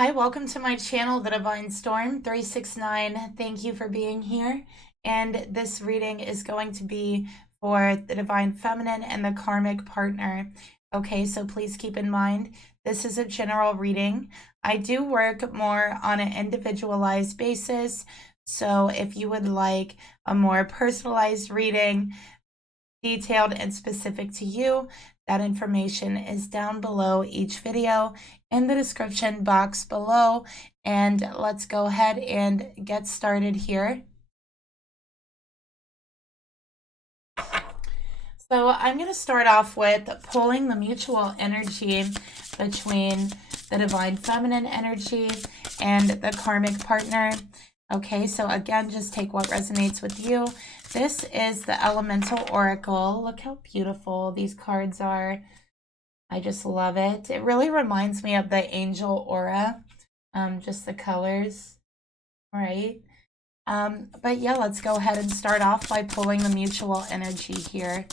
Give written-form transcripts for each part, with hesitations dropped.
Hi, welcome to my channel, The Divine Storm 369. Thank you for being here. And this reading is going to be for the Divine Feminine and the Karmic partner. Okay, so please keep in mind, this is a general reading. I do work more on an individualized basis. So if you would like a more personalized reading, detailed and specific to you, that information is down below each video in the description box below. And let's go ahead and get started here. So I'm going to start off with pulling the mutual energy between the Divine Feminine energy and the Karmic partner. Okay, so again, just take what resonates with you. This is the Elemental Oracle. Look how beautiful these cards are. I just love it. It really reminds me of the angel aura, just the colors, right? But yeah, let's go ahead and start off by pulling the mutual energy here.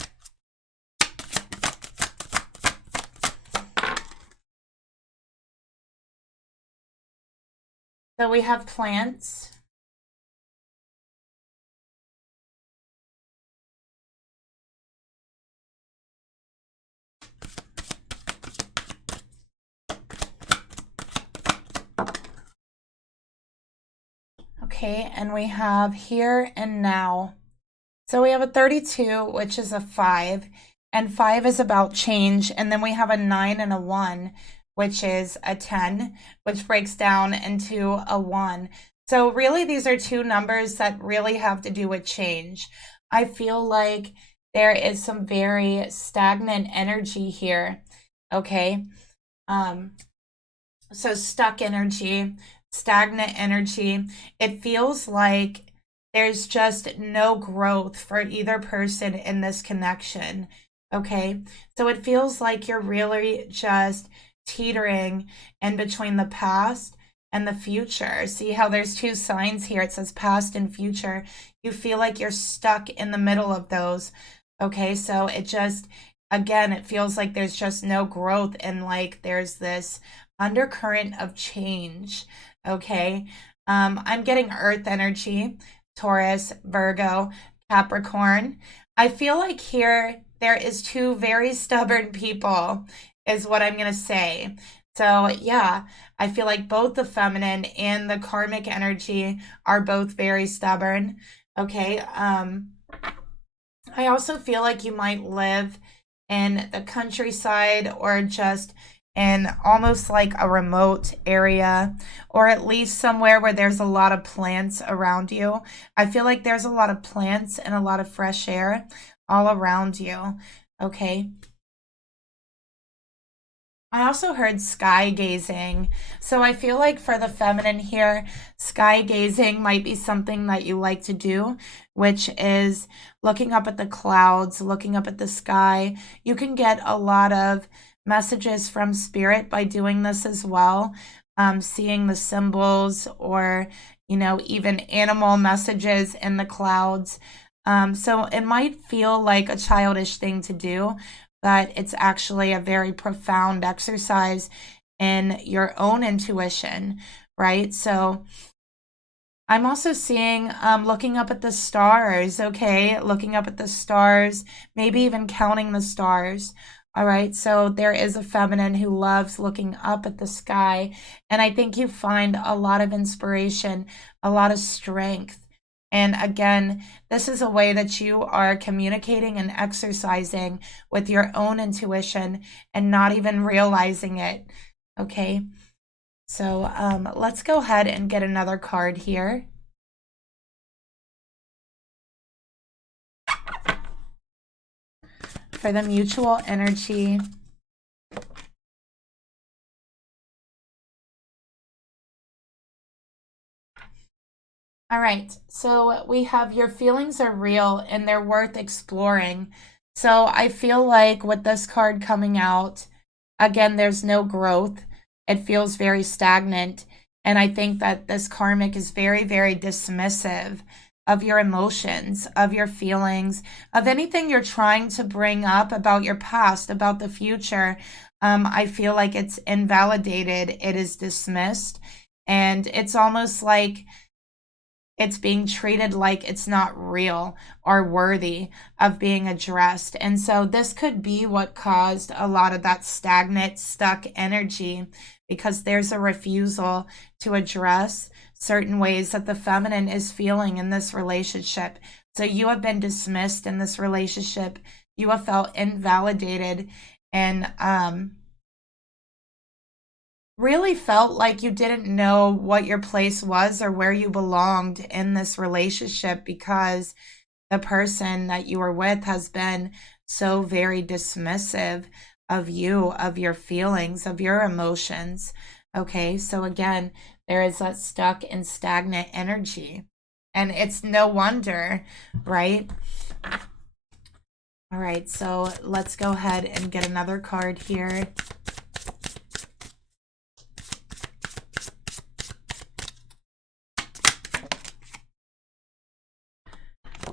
So we have plants. Okay, and we have here and now. So we have a 32, which is a 5, and 5 is about change. And then we have a 9 and a 1, which is a 10, which breaks down into a 1. So really, these are two numbers that really have to do with change. I feel like there is some very stagnant energy here, okay? So stuck energy, stagnant energy. It feels like there's just no growth for either person in this connection, okay? So it feels like you're really just teetering in between the past and the future. See how there's two signs here? It says past and future. You feel like you're stuck in the middle of those, okay? So it just, again, it feels like there's just no growth, and like there's this undercurrent of change, okay? I'm getting earth energy, Taurus, Virgo, Capricorn. I feel like here there is two very stubborn people, is what I'm going to say. So yeah, I feel like both the feminine and the karmic energy are both very stubborn. Okay. I also feel like you might live in the countryside or just in almost like a remote area, or at least somewhere where there's a lot of plants around you. I feel like there's a lot of plants and a lot of fresh air all around you. Okay. I also heard sky gazing. So I feel like for the feminine here, sky gazing might be something that you like to do, which is looking up at the clouds, looking up at the sky. You can get a lot of messages from spirit by doing this as well. Seeing the symbols, or, even animal messages in the clouds. So it might feel like a childish thing to do, but it's actually a very profound exercise in your own intuition, right? So I'm also seeing looking up at the stars, okay? Looking up at the stars, maybe even counting the stars. All right, so there is a feminine who loves looking up at the sky, and I think you find a lot of inspiration, a lot of strength. And again, this is a way that you are communicating and exercising with your own intuition and not even realizing it. Okay, so let's go ahead and get another card here. For the mutual energy. All right, so we have your feelings are real and they're worth exploring. So I feel like with this card coming out, again, there's no growth. It feels very stagnant. And I think that this karmic is very, very dismissive of your emotions, of your feelings, of anything you're trying to bring up about your past, about the future. I feel like it's invalidated, it is dismissed, and it's almost like it's being treated like it's not real or worthy of being addressed. And so this could be what caused a lot of that stagnant, stuck energy, because there's a refusal to address certain ways that the feminine is feeling in this relationship. So you have been dismissed in this relationship. You have felt invalidated and really felt like you didn't know what your place was or where you belonged in this relationship, because the person that you were with has been so very dismissive of you, of your feelings, of your emotions. Okay, so again, there is that stuck and stagnant energy. And it's no wonder, right? All right, so let's go ahead and get another card here.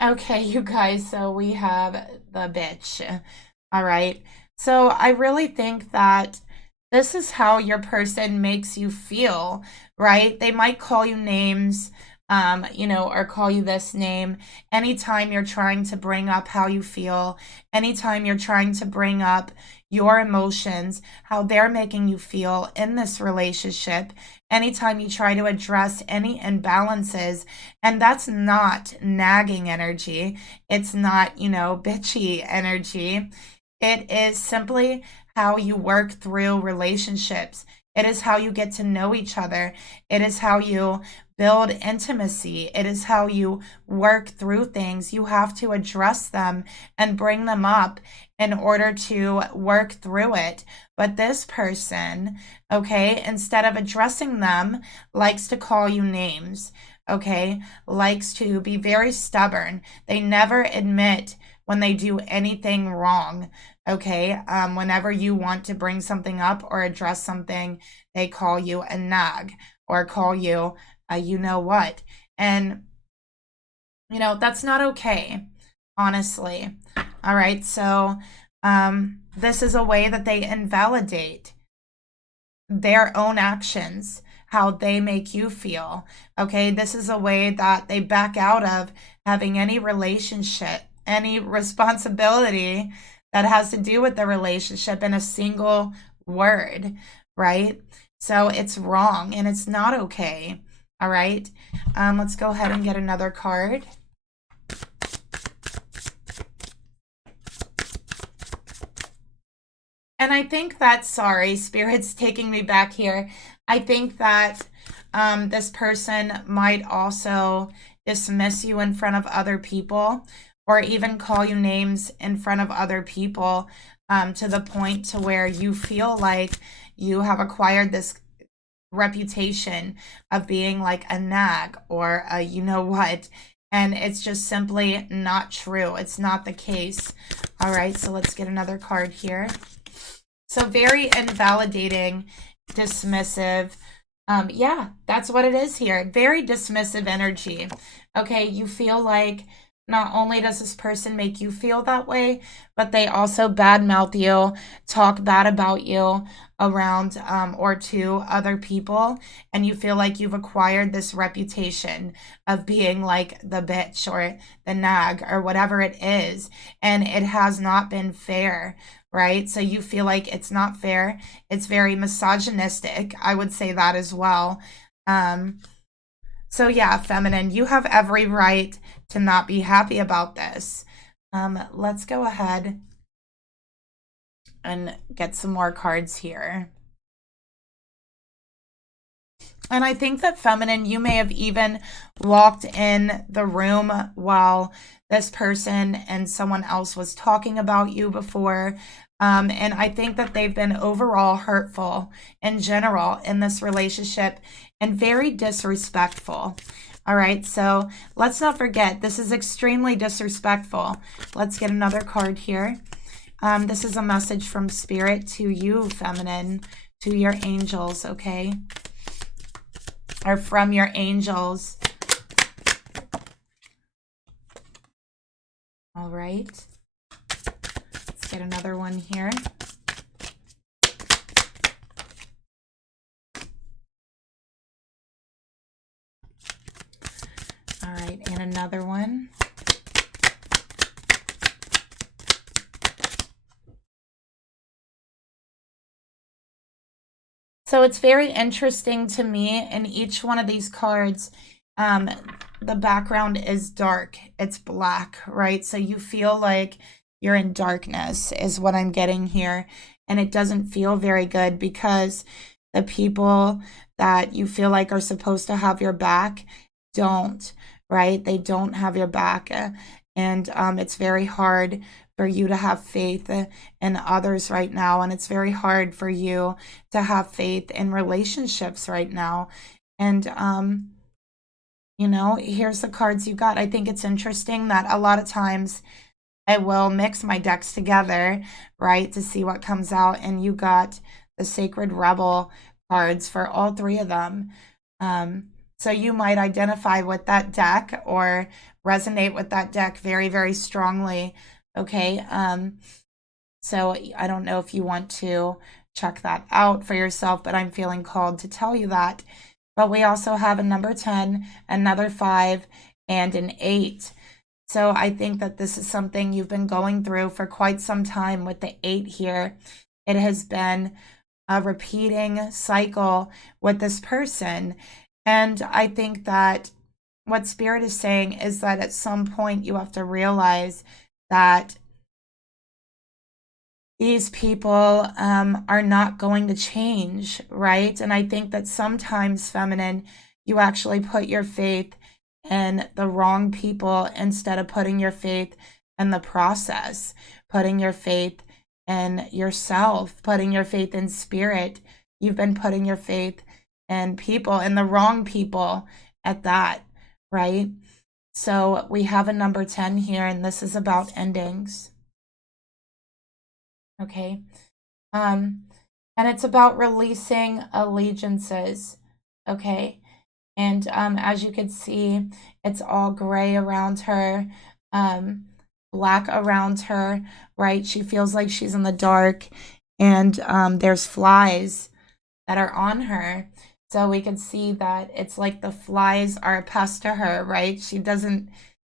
Okay, you guys, so we have the bitch. All right. So I really think that this is how your person makes you feel, right? They might call you names, or call you this name anytime you're trying to bring up how you feel, anytime you're trying to bring up your emotions, how they're making you feel in this relationship, anytime you try to address any imbalances. And that's not nagging energy. It's not, bitchy energy. It is simply how you work through relationships. It is how you get to know each other. It is how you build intimacy. It is how you work through things. You have to address them and bring them up in order to work through it. But this person, okay, instead of addressing them, likes to call you names, okay, likes to be very stubborn. They never admit when they do anything wrong. Okay, whenever you want to bring something up or address something, they call you a nag or call you a you know what. And, that's not okay, honestly. All right, so this is a way that they invalidate their own actions, how they make you feel. Okay, this is a way that they back out of having any relationship, any responsibility that has to do with the relationship in a single word, right? So it's wrong and it's not okay. All right, let's go ahead and get another card. And I think that, sorry, Spirit's taking me back here. I think that this person might also dismiss you in front of other people, or even call you names in front of other people, to the point to where you feel like you have acquired this reputation of being like a nag or a you know what. And it's just simply not true. It's not the case. All right, so let's get another card here. So very invalidating, dismissive. Yeah, that's what it is here. Very dismissive energy. Okay, you feel like not only does this person make you feel that way, but they also badmouth you, talk bad about you around or to other people. And you feel like you've acquired this reputation of being like the bitch or the nag or whatever it is. And it has not been fair, right? So you feel like it's not fair. It's very misogynistic. I would say that as well. So yeah, feminine, you have every right to not be happy about this. Let's go ahead and get some more cards here. And I think that feminine, you may have even walked in the room while this person and someone else was talking about you before. And I think that they've been overall hurtful in general in this relationship and very disrespectful. All right, so let's not forget, this is extremely disrespectful. Let's get another card here. This is a message from Spirit to you, feminine, to your angels, okay? Or from your angels. All right. Let's get another one here. All right, and another one. So it's very interesting to me in each one of these cards. The background is dark. It's black, right? So you feel like you're in darkness is what I'm getting here. And it doesn't feel very good because the people that you feel like are supposed to have your back don't, right? They don't have your back. And it's very hard for you to have faith in others right now. And it's very hard for you to have faith in relationships right now. And, you know, here's the cards you got. I think it's interesting that a lot of times I will mix my decks together, right, to see what comes out. And you got the Sacred Rebel cards for all three of them. So you might identify with that deck or resonate with that deck very, very strongly. Okay. So I don't know if you want to check that out for yourself, but I'm feeling called to tell you that. But we also have a number 10, another 5, and an 8. So I think that this is something you've been going through for quite some time with the 8 here. It has been a repeating cycle with this person. And I think that what Spirit is saying is that at some point you have to realize that these people are not going to change, right? And I think that sometimes, feminine, you actually put your faith in the wrong people instead of putting your faith in the process, putting your faith in yourself, putting your faith in Spirit. You've been putting your faith in people, and the wrong people at that, right? So we have a number 10 here, and this is about endings. Okay. And it's about releasing allegiances. Okay. And as you can see, it's all gray around her, black around her, right? She feels like she's in the dark, and there's flies that are on her. So we can see that it's like the flies are a pest to her, right?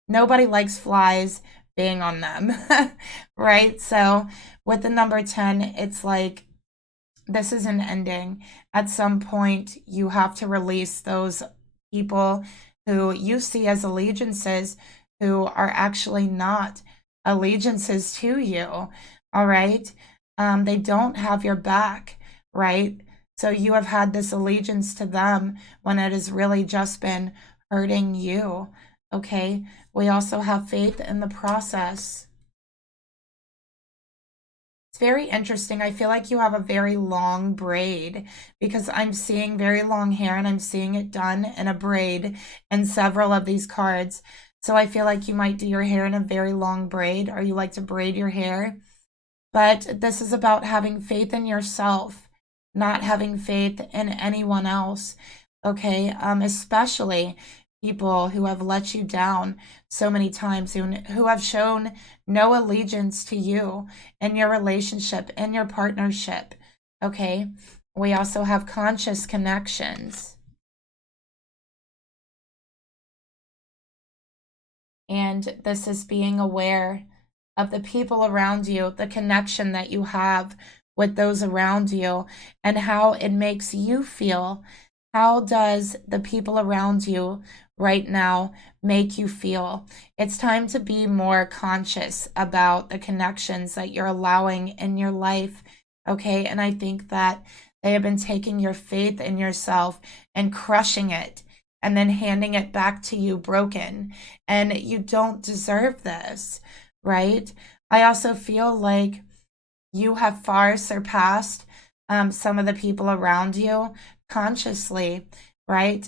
Nobody likes flies being on them, right? So with the number 10, it's like this is an ending. At some point, you have to release those people who you see as allegiances who are actually not allegiances to you, all right? They don't have your back, right? So you have had this allegiance to them when it has really just been hurting you, okay? We also have faith in the process. It's very interesting. I feel like you have a very long braid because I'm seeing very long hair and I'm seeing it done in a braid in several of these cards. So I feel like you might do your hair in a very long braid, or you like to braid your hair. But this is about having faith in yourself, not having faith in anyone else, okay? Especially people who have let you down so many times, who have shown no allegiance to you in your relationship, in your partnership, okay? We also have conscious connections. And this is being aware of the people around you, the connection that you have with those around you, and how it makes you feel. How does the people around you right now make you feel? It's time to be more conscious about the connections that you're allowing in your life, okay? And I think that they have been taking your faith in yourself and crushing it and then handing it back to you broken. And you don't deserve this, right? I also feel like you have far surpassed some of the people around you consciously, right?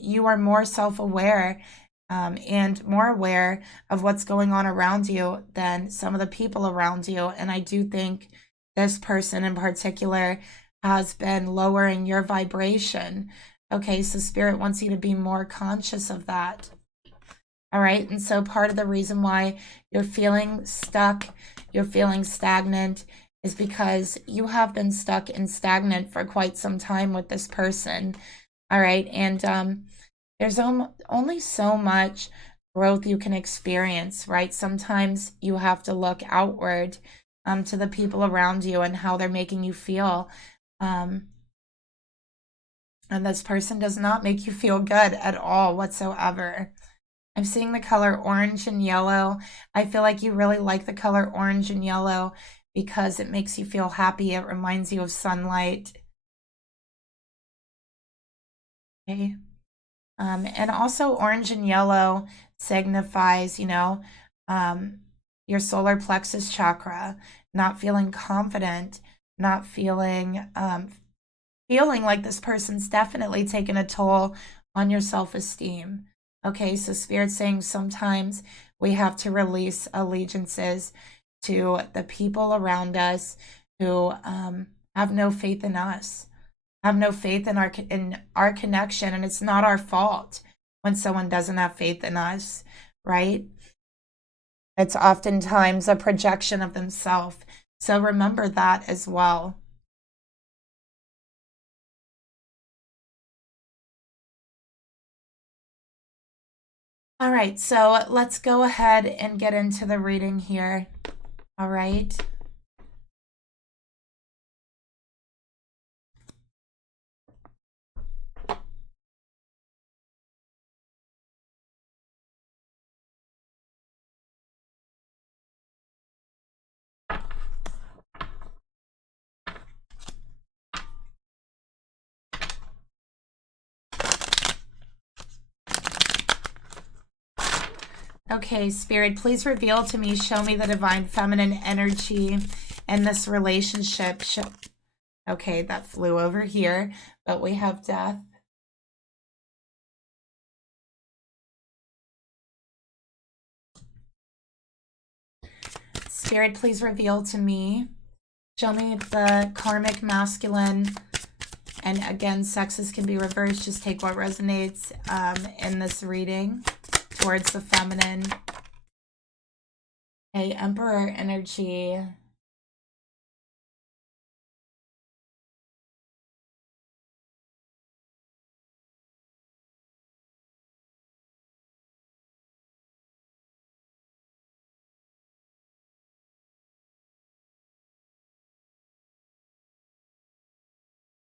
You are more self-aware and more aware of what's going on around you than some of the people around you. And I do think this person in particular has been lowering your vibration. Okay, so Spirit wants you to be more conscious of that. All right, and so part of the reason why you're feeling stuck, you're feeling stagnant, is because you have been stuck and stagnant for quite some time with this person. All right, and There's only so much growth you can experience, right? Sometimes you have to look outward to the people around you and how they're making you feel. Um, and this person does not make you feel good at all whatsoever. I'm seeing the color orange and yellow. I feel like you really like the color orange and yellow because it makes you feel happy. It reminds you of sunlight. Okay. And also orange and yellow signifies, um, your solar plexus chakra, not feeling confident, not feeling like this person's definitely taken a toll on your self-esteem. Okay, so Spirit's saying sometimes we have to release allegiances to the people around us who have no faith in us, have no faith in our connection, and it's not our fault when someone doesn't have faith in us, right? It's oftentimes a projection of themselves. So remember that as well. All right, so let's go ahead and get into the reading here. All right. Okay, Spirit, please reveal to me, show me the divine feminine energy in this relationship. Okay, that flew over here, but we have death. Spirit, please reveal to me, show me the karmic masculine. And again, sexes can be reversed. Just take what resonates in this reading towards the feminine. Okay, Emperor energy.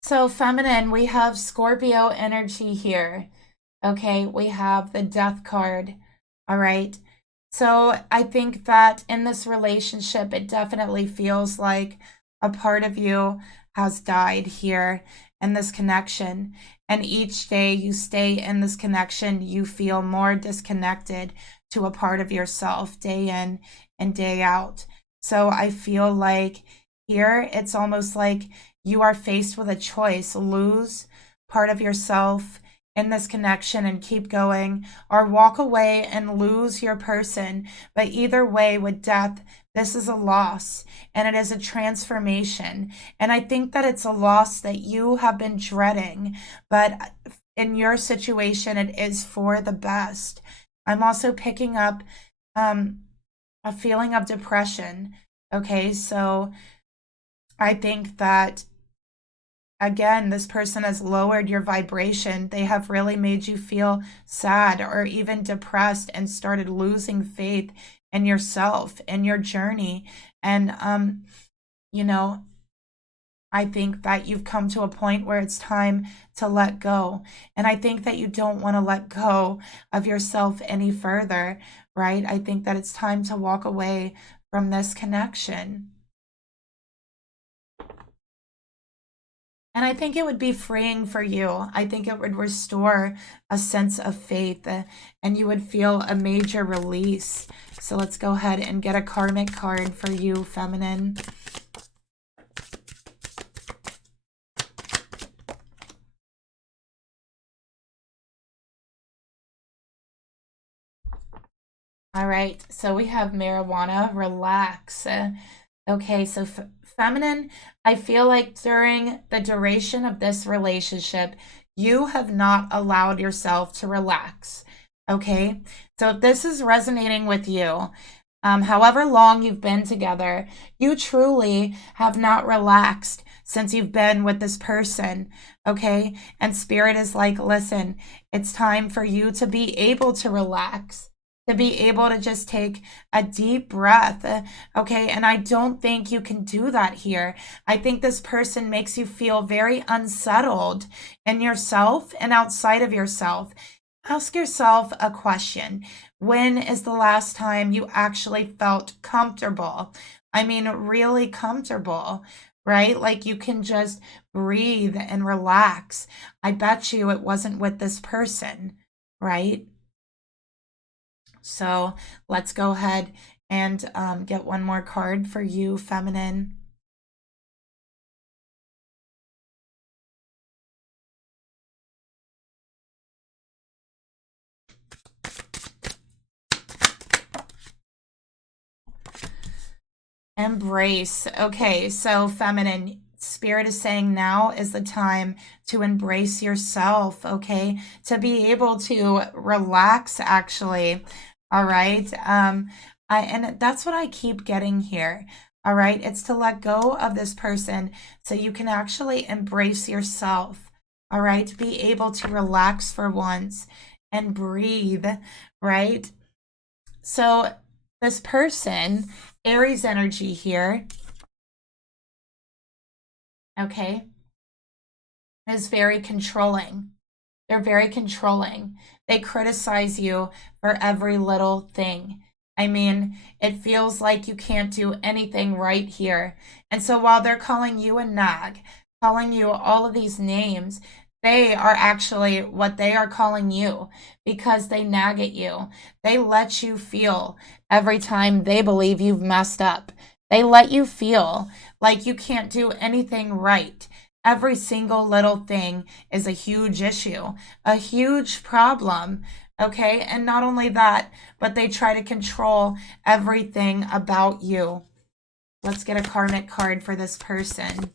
So feminine, we have Scorpio energy here. Okay, we have the death card. All right. So I think that in this relationship, it definitely feels like a part of you has died here in this connection. And each day you stay in this connection, you feel more disconnected to a part of yourself day in and day out. So I feel like here it's almost like you are faced with a choice: lose part of yourself in this connection and keep going, or walk away and lose your person. But either way, with death, this is a loss and it is a transformation. And I think that it's a loss that you have been dreading, but in your situation, it is for the best. I'm also picking up a feeling of depression. Okay, so I think that again, this person has lowered your vibration. They have really made you feel sad or even depressed and started losing faith in yourself and your journey. And, you know, I think that you've come to a point where it's time to let go. And I think that you don't want to let go of yourself any further, right? I think that it's time to walk away from this connection. And I think it would be freeing for you. I think it would restore a sense of faith and you would feel a major release. So let's go ahead and get a karmic card for you, feminine. All right, so we have marijuana, relax. Okay, so feminine, I feel like during the duration of this relationship, you have not allowed yourself to relax. Okay, so if this is resonating with you, however long you've been together, you truly have not relaxed since you've been with this person, okay? And Spirit is like, listen, it's time for you to be able to relax, to be able to just take a deep breath, okay? And I don't think you can do that here. I think this person makes you feel very unsettled in yourself and outside of yourself. Ask yourself a question. When is the last time you actually felt comfortable? I mean, really comfortable, right? Like you can just breathe and relax. I bet you it wasn't with this person, right? So let's go ahead and get one more card for you, feminine. Embrace. Okay, so feminine, Spirit is saying now is the time to embrace yourself, okay? To be able to relax, actually. All right. And that's what I keep getting here. All right. It's to let go of this person so you can actually embrace yourself. All right. Be able to relax for once and breathe, right? So this person, Aries energy here, okay, is very controlling. They're very controlling. They criticize you for every little thing. I mean, it feels like you can't do anything right here. And so while they're calling you a nag, calling you all of these names, they are actually what they are calling you because they nag at you. They let you feel every time they believe you've messed up. They let you feel like you can't do anything right. Every single little thing is a huge issue, a huge problem. Okay. And not only that, but they try to control everything about you. Let's get a karmic card for this person.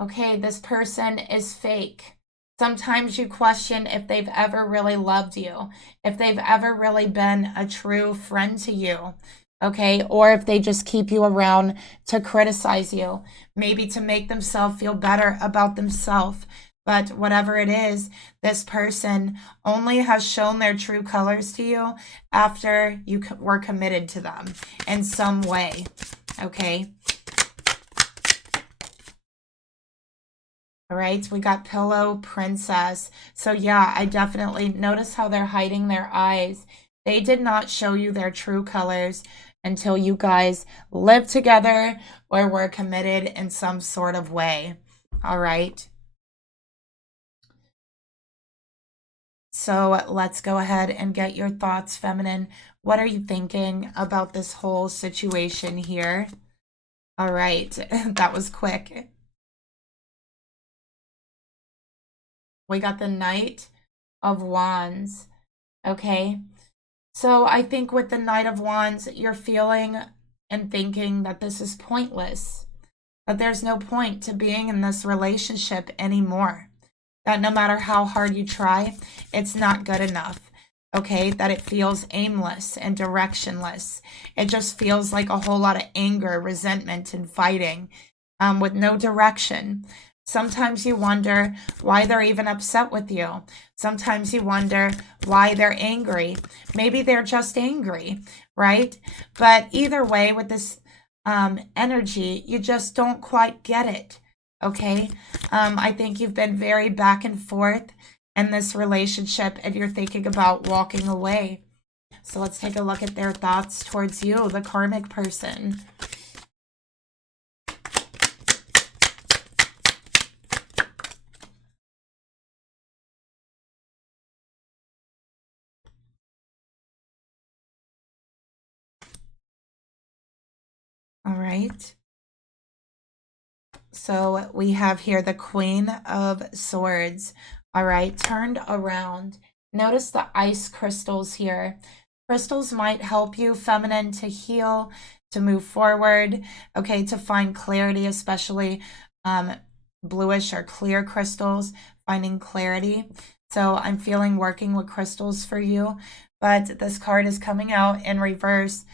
Okay, this person is fake. Sometimes you question if they've ever really loved you, if they've ever really been a true friend to you, okay? Or if they just keep you around to criticize you, maybe to make themselves feel better about themselves. But whatever it is, this person only has shown their true colors to you after you were committed to them in some way, okay? All right, we got Pillow Princess. So yeah, I definitely notice how they're hiding their eyes. They did not show you their true colors until you guys lived together or were committed in some sort of way. All right. So let's go ahead and get your thoughts, feminine. What are you thinking about this whole situation here? All right, that was quick. We got the Knight of Wands, okay? So I think with the Knight of Wands, you're feeling and thinking that this is pointless, that there's no point to being in this relationship anymore, that no matter how hard you try, it's not good enough, okay? That it feels aimless and directionless. It just feels like a whole lot of anger, resentment, and fighting with no direction. Sometimes you wonder why they're even upset with you. Sometimes you wonder why they're angry. Maybe they're just angry, right? But either way, with this energy, you just don't quite get it, okay? I think you've been very back and forth in this relationship and you're thinking about walking away. So let's take a look at their thoughts towards you, the karmic person. All right. So we have here the Queen of Swords. All right, turned around. Notice the ice crystals here. Crystals might help you, feminine, to heal, to move forward, okay, to find clarity, especially bluish or clear crystals, finding clarity. So I'm feeling working with crystals for you. But this card is coming out in reverse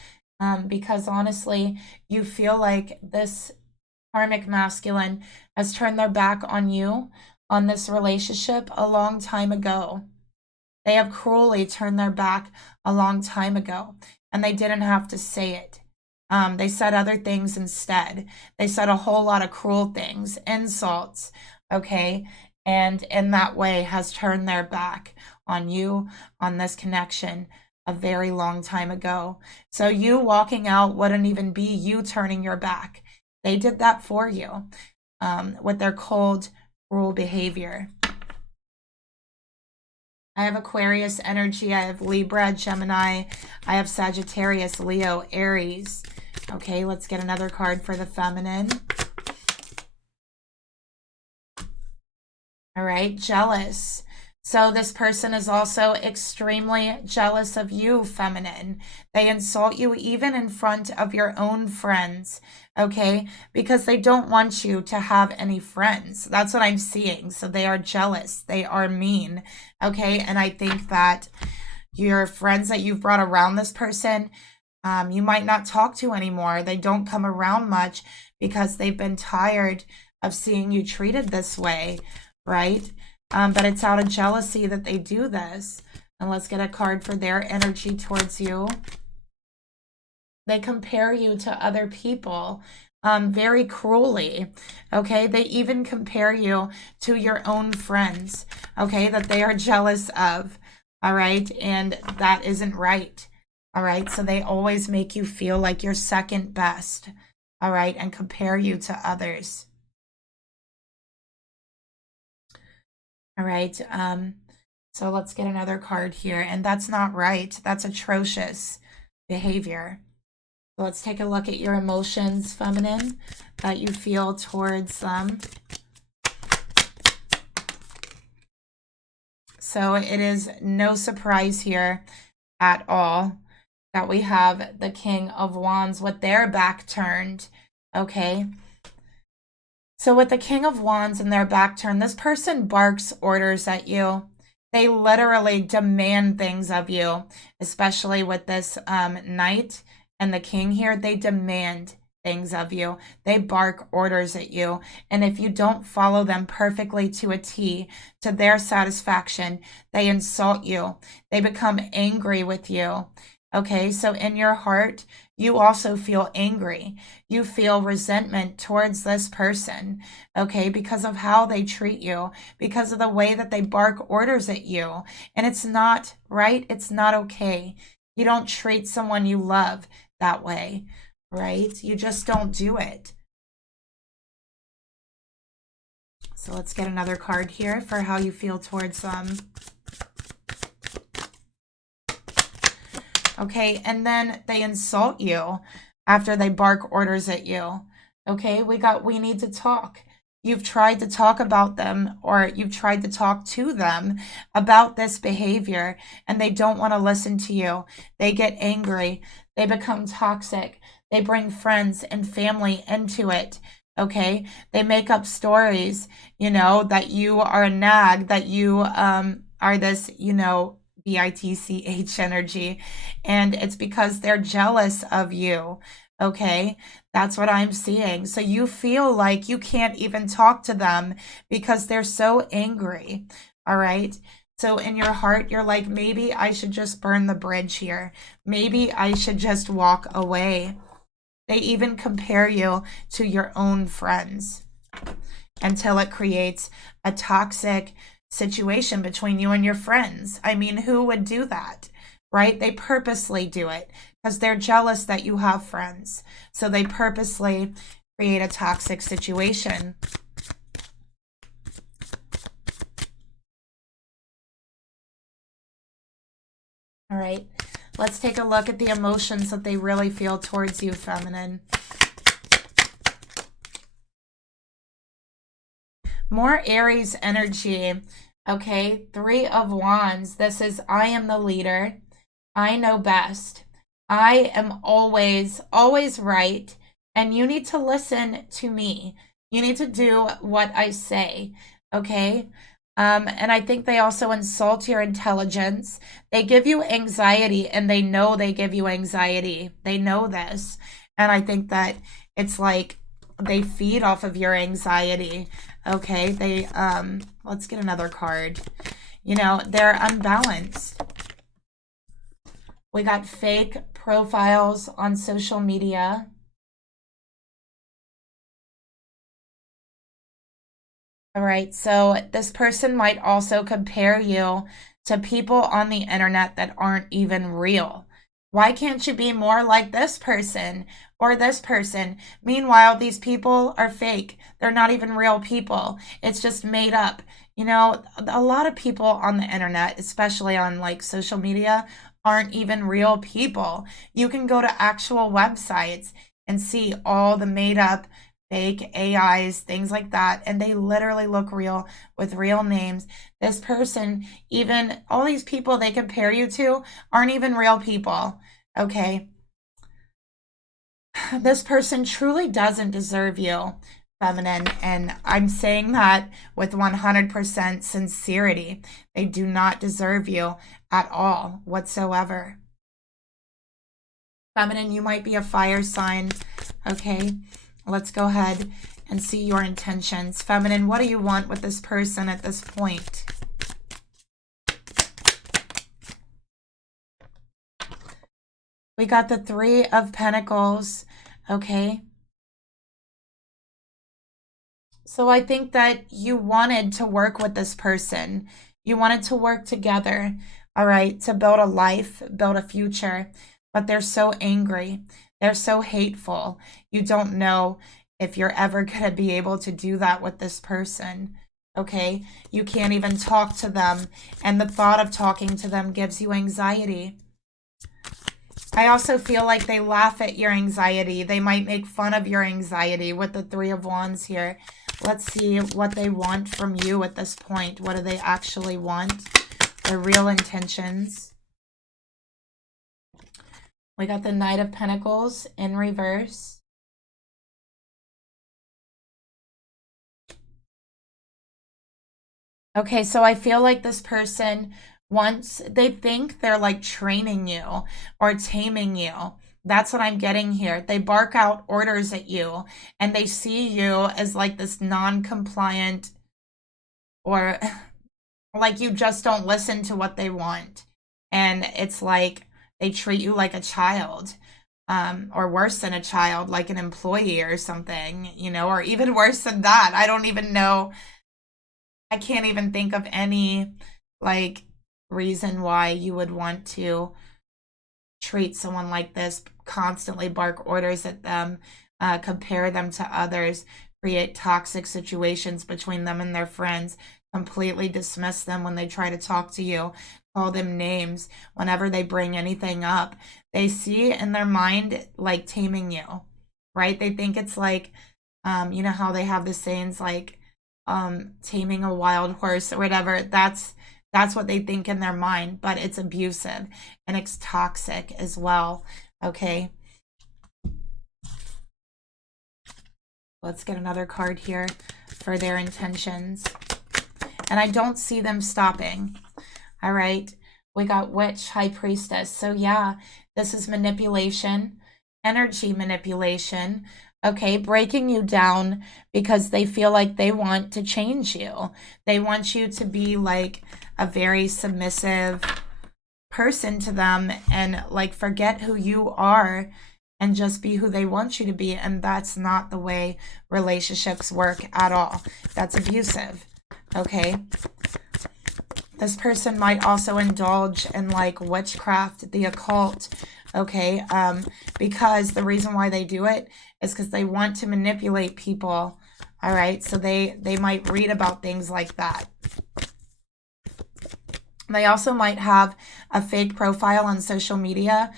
because honestly, you feel like this karmic masculine has turned their back on you, on this relationship a long time ago. They have cruelly turned their back a long time ago, and they didn't have to say it. They said other things instead. They said a whole lot of cruel things, insults, okay? And in that way has turned their back on you, on this connection a very long time ago. So you walking out wouldn't even be you turning your back. They did that for you with their cold, cruel behavior. I have Aquarius energy. I have Libra, Gemini. I have Sagittarius, Leo, Aries. Okay, let's get another card for the feminine. All right, jealous. So this person is also extremely jealous of you, feminine. They insult you even in front of your own friends, okay? Because they don't want you to have any friends. That's what I'm seeing. So they are jealous. They are mean, okay? And I think that your friends that you've brought around this person, you might not talk to anymore. They don't come around much because they've been tired of seeing you treated this way, right? But it's out of jealousy that they do this. And let's get a card for their energy towards you. They compare you to other people very cruelly, okay? They even compare you to your own friends, okay, that they are jealous of, all right? And that isn't right, all right? So they always make you feel like you're second best, all right, and compare you to others. All right, so let's get another card here. And that's not right. That's atrocious behavior. So let's take a look at your emotions, feminine, that you feel towards them. So it is no surprise here at all that we have the King of Wands with their back turned, okay? So with the King of Wands and their back turned, this person barks orders at you. They literally demand things of you, especially with this Knight and the King here. They demand things of you. They bark orders at you. And if you don't follow them perfectly to a T, to their satisfaction, they insult you. They become angry with you. Okay, so in your heart, you also feel angry. You feel resentment towards this person, okay, because of how they treat you, because of the way that they bark orders at you. And it's not right. It's not okay. You don't treat someone you love that way, right? You just don't do it. So let's get another card here for how you feel towards them. Okay, and then they insult you after they bark orders at you. Okay, we need to talk. You've tried to talk about them, or you've tried to talk to them about this behavior, and they don't want to listen to you. They get angry. They become toxic. They bring friends and family into it. Okay, they make up stories, you know, that you are a nag, that you are this, you know, BITCH energy, and it's because they're jealous of you, okay? That's what I'm seeing. So you feel like you can't even talk to them because they're so angry, all right? So in your heart, you're like, maybe I should just burn the bridge here. Maybe I should just walk away. They even compare you to your own friends until it creates a toxic situation between you and your friends. I mean, who would do that, right? They purposely do it because they're jealous that you have friends. So they purposely create a toxic situation. All right, let's take a look at the emotions that they really feel towards you, feminine. More Aries energy. Okay, 3 of Wands. This is, I am the leader. I know best. I am always right. And you need to listen to me. You need to do what I say. Okay? And I think they also insult your intelligence. They give you anxiety, and they know they give you anxiety. They know this. And I think that it's like they feed off of your anxiety. Okay, let's get another card. You know, they're unbalanced. We got fake profiles on social media. All right, so this person might also compare you to people on the internet that aren't even real. Why can't you be more like this person or this person? Meanwhile, these people are fake. They're not even real people. It's just made up. You know, a lot of people on the internet, especially on like social media, aren't even real people. You can go to actual websites and see all the made up fake AIs, things like that, and they literally look real with real names. This person, even all these people they compare you to, aren't even real people. Okay. This person truly doesn't deserve you, feminine, and I'm saying that with 100% sincerity. They do not deserve you at all whatsoever. Feminine, you might be a fire sign. Okay. Let's go ahead and see your intentions. Feminine, what do you want with this person at this point? We got the Three of Pentacles, okay? So I think that you wanted to work with this person. You wanted to work together, all right, to build a life, build a future, but they're so angry. They're so hateful. You don't know if you're ever going to be able to do that with this person. Okay? You can't even talk to them. And the thought of talking to them gives you anxiety. I also feel like they laugh at your anxiety. They might make fun of your anxiety with the Three of Wands here. Let's see what they want from you at this point. What do they actually want? Their real intentions. We got the Knight of Pentacles in reverse. Okay, so I feel like this person they think they're like training you or taming you. That's what I'm getting here. They bark out orders at you and they see you as like this non-compliant or like you just don't listen to what they want. And it's like they treat you like a child, or worse than a child, like an employee or something, you know, or even worse than that. I don't even know. I can't even think of any like reason why you would want to treat someone like this, constantly bark orders at them, compare them to others, create toxic situations between them and their friends, completely dismiss them when they try to talk to you, call them names whenever they bring anything up. They see in their mind like taming you, right? They think it's like, you know how they have the sayings like, taming a wild horse or whatever. That's what they think in their mind, but it's abusive and it's toxic as well. Okay. Let's get another card here for their intentions. And I don't see them stopping. All right. We got Witch, High Priestess. So yeah, this is manipulation, energy manipulation. Okay, breaking you down because they feel like they want to change you. They want you to be like a very submissive person to them and like forget who you are and just be who they want you to be. And that's not the way relationships work at all. That's abusive. Okay. This person might also indulge in like witchcraft, the occult. Okay. Because the reason why they do it is because they want to manipulate people. All right. So they might read about things like that. They also might have a fake profile on social media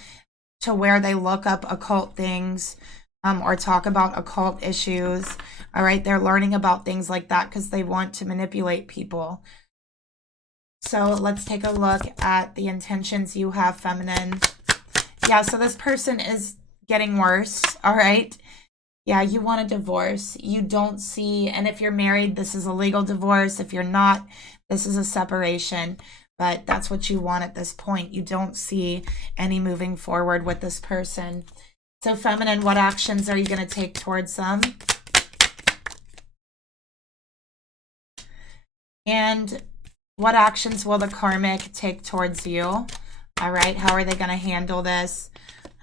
to where they look up occult things, or talk about occult issues. All right. They're learning about things like that because they want to manipulate people. So let's take a look at the intentions you have, feminine. Yeah, so this person is getting worse, all right? Yeah, you want a divorce. You don't see, and if you're married, this is a legal divorce. If you're not, this is a separation. But that's what you want at this point. You don't see any moving forward with this person. So, feminine, what actions are you going to take towards them? And what actions will the karmic take towards you? All right, how are they going to handle this?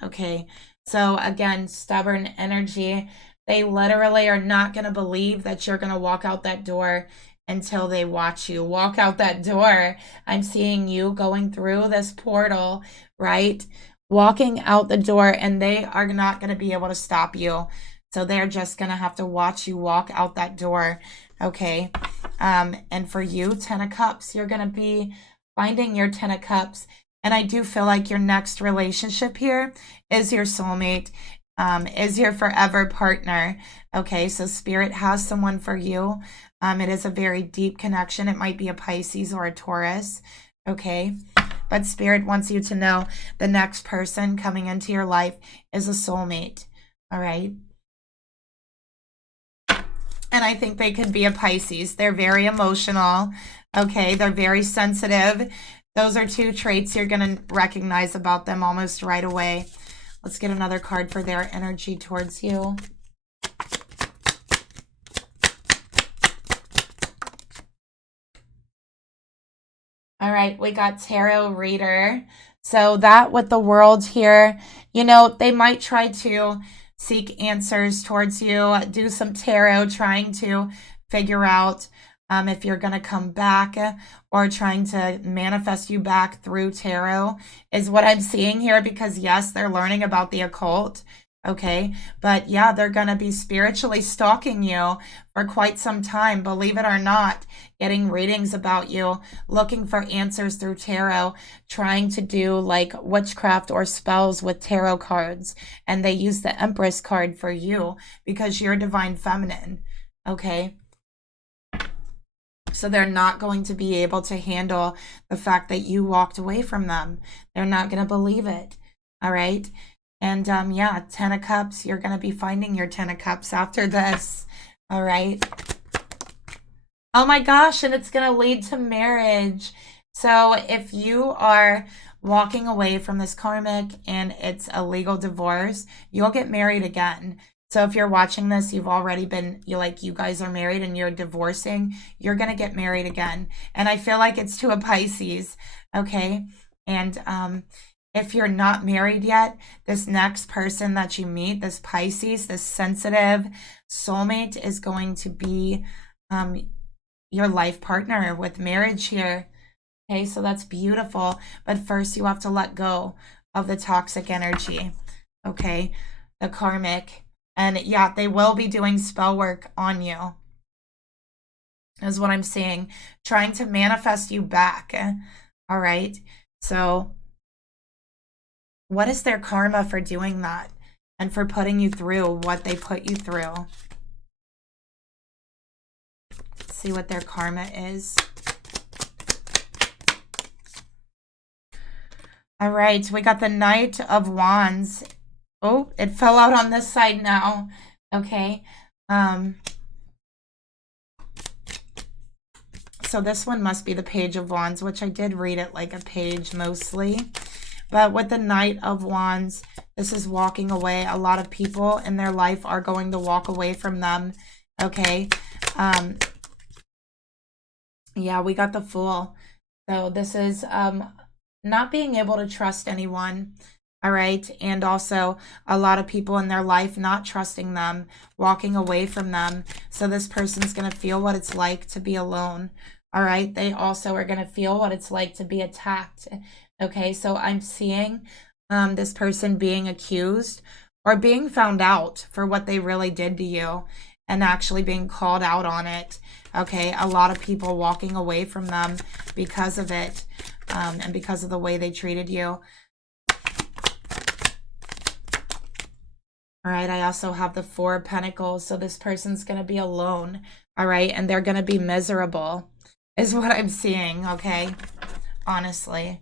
Okay, so again, stubborn energy. They literally are not going to believe that you're going to walk out that door until they watch you walk out that door. I'm seeing you going through this portal, right? Walking out the door, and they are not going to be able to stop you. So they're just going to have to watch you walk out that door, okay? And for you, 10 of Cups, you're going to be finding your 10 of Cups. And I do feel like your next relationship here is your soulmate, is your forever partner. Okay, so Spirit has someone for you. It is a very deep connection. It might be a Pisces or a Taurus. Okay, but Spirit wants you to know the next person coming into your life is a soulmate. All right. And I think they could be a Pisces. They're very emotional. Okay, they're very sensitive. Those are two traits you're going to recognize about them almost right away. Let's get another card for their energy towards you. All right, we got Tarot Reader. So that with the World here, you know, they might try to seek answers towards you, do some tarot, trying to figure out if you're going to come back, or trying to manifest you back through tarot is what I'm seeing here, because yes, they're learning about the occult. Okay, but yeah, they're going to be spiritually stalking you for quite some time, believe it or not, getting readings about you, looking for answers through tarot, trying to do like witchcraft or spells with tarot cards. And they use the Empress card for you because you're divine feminine. Okay. So they're not going to be able to handle the fact that you walked away from them. They're not going to believe it. All right. And yeah, 10 of Cups, you're going to be finding your 10 of Cups after this. All right. Oh my gosh, and it's going to lead to marriage. So if you are walking away from this karmic and it's a legal divorce, you'll get married again. So if you're watching this, you've already been, you guys are married and you're divorcing, you're going to get married again. And I feel like it's to a Pisces, okay? And if you're not married yet, this next person that you meet, this Pisces, this sensitive soulmate, is going to be your life partner with marriage here. Okay, so that's beautiful. But first, you have to let go of the toxic energy, okay? The karmic. And yeah, they will be doing spell work on you, is what I'm seeing. Trying to manifest you back. All right. So what is their karma for doing that and for putting you through what they put you through? Let's see what their karma is. All right. We got the Knight of Wands. Oh, it fell out on this side now. Okay. So this one must be the Page of Wands, which I did read it like a page mostly. But with the Knight of Wands, this is walking away. A lot of people in their life are going to walk away from them. Okay. Yeah, we got the Fool. So this is not being able to trust anyone. All right. And also a lot of people in their life not trusting them, walking away from them. So this person's going to feel what it's like to be alone. All right. They also are going to feel what it's like to be attacked. Okay. So I'm seeing this person being accused or being found out for what they really did to you and actually being called out on it. Okay. A lot of people walking away from them because of it and because of the way they treated you. All right, I also have the Four of Pentacles. So this person's going to be alone. All right, and they're going to be miserable is what I'm seeing, okay? Honestly.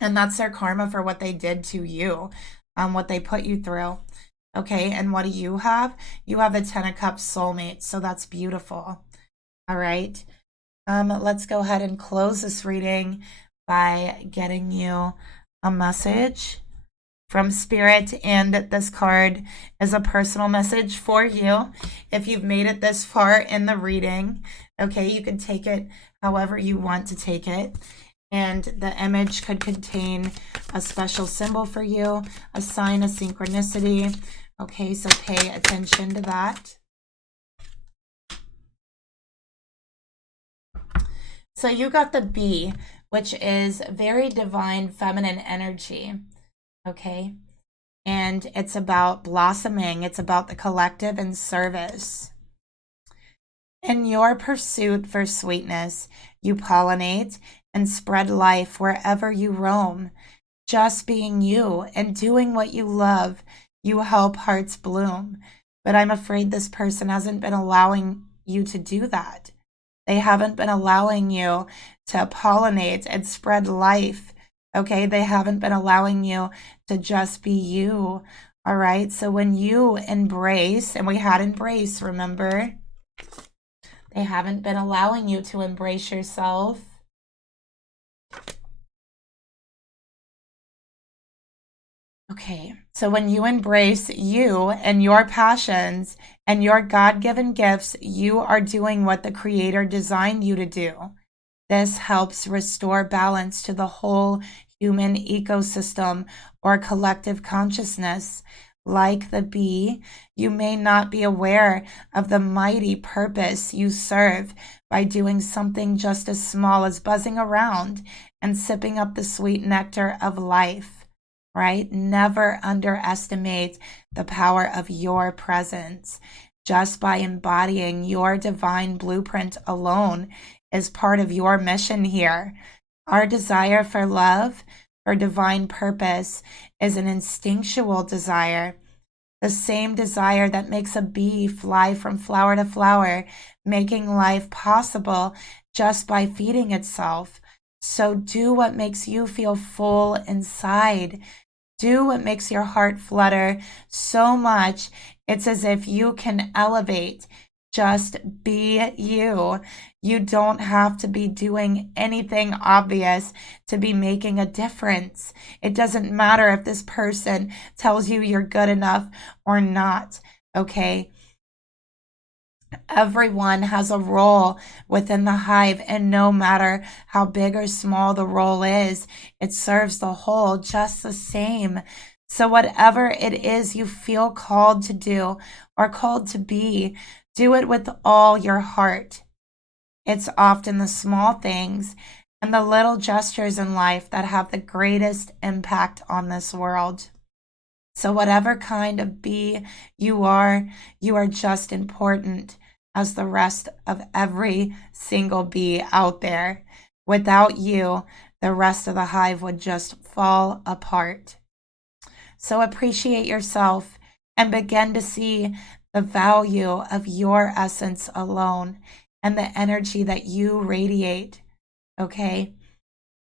And that's their karma for what they did to you. what they put you through. Okay, and what do you have? You have the 10 of Cups soulmate, so that's beautiful. All right, let's go ahead and close this reading by getting you a message from Spirit, and this card is a personal message for you. If you've made it this far in the reading, okay, you can take it however you want to take it. And the image could contain a special symbol for you, a sign, a synchronicity. Okay, so pay attention to that. So you got the bee, which is very divine feminine energy. Okay, and it's about blossoming. It's about the collective and service. In your pursuit for sweetness, you pollinate and spread life wherever you roam. Just being you and doing what you love, you help hearts bloom. But I'm afraid this person hasn't been allowing you to do that. They haven't been allowing you to pollinate and spread life. Okay, they haven't been allowing you to just be you. All right, so when you embrace, and we had embrace, remember? They haven't been allowing you to embrace yourself. Okay, so when you embrace you and your passions and your God-given gifts, you are doing what the Creator designed you to do. This helps restore balance to the whole human ecosystem or collective consciousness. Like the bee, you may not be aware of the mighty purpose you serve by doing something just as small as buzzing around and sipping up the sweet nectar of life, right? Never underestimate the power of your presence. Just by embodying your divine blueprint alone is part of your mission here. Our desire for love, for divine purpose, is an instinctual desire. The same desire that makes a bee fly from flower to flower, making life possible just by feeding itself. So do what makes you feel full inside. Do what makes your heart flutter so much it's as if you can elevate. Just be you. You don't have to be doing anything obvious to be making a difference. It doesn't matter if this person tells you you're good enough or not, okay? Everyone has a role within the hive, and no matter how big or small the role is, it serves the whole just the same. So whatever it is you feel called to do or called to be, do it with all your heart. It's often the small things and the little gestures in life that have the greatest impact on this world. So whatever kind of bee you are just important as the rest of every single bee out there. Without you, the rest of the hive would just fall apart. So appreciate yourself and begin to see the value of your essence alone and the energy that you radiate, okay?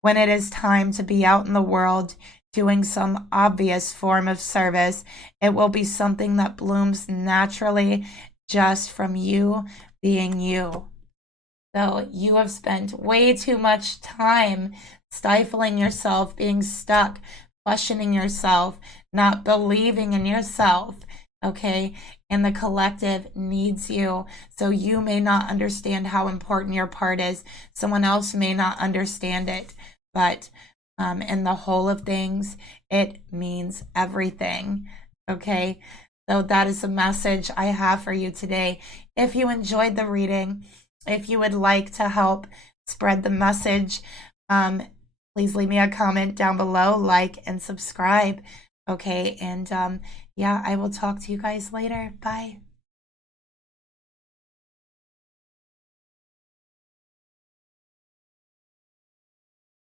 When it is time to be out in the world doing some obvious form of service, it will be something that blooms naturally just from you being you. So you have spent way too much time stifling yourself, being stuck, questioning yourself, not believing in yourself, okay? And the collective needs you. So you may not understand how important your part is. Someone else may not understand it, but in the whole of things, it means everything, okay? So that is the message I have for you today. If you enjoyed the reading, if you would like to help spread the message, please leave me a comment down below, like and subscribe, okay? And yeah, I will talk to you guys later. Bye.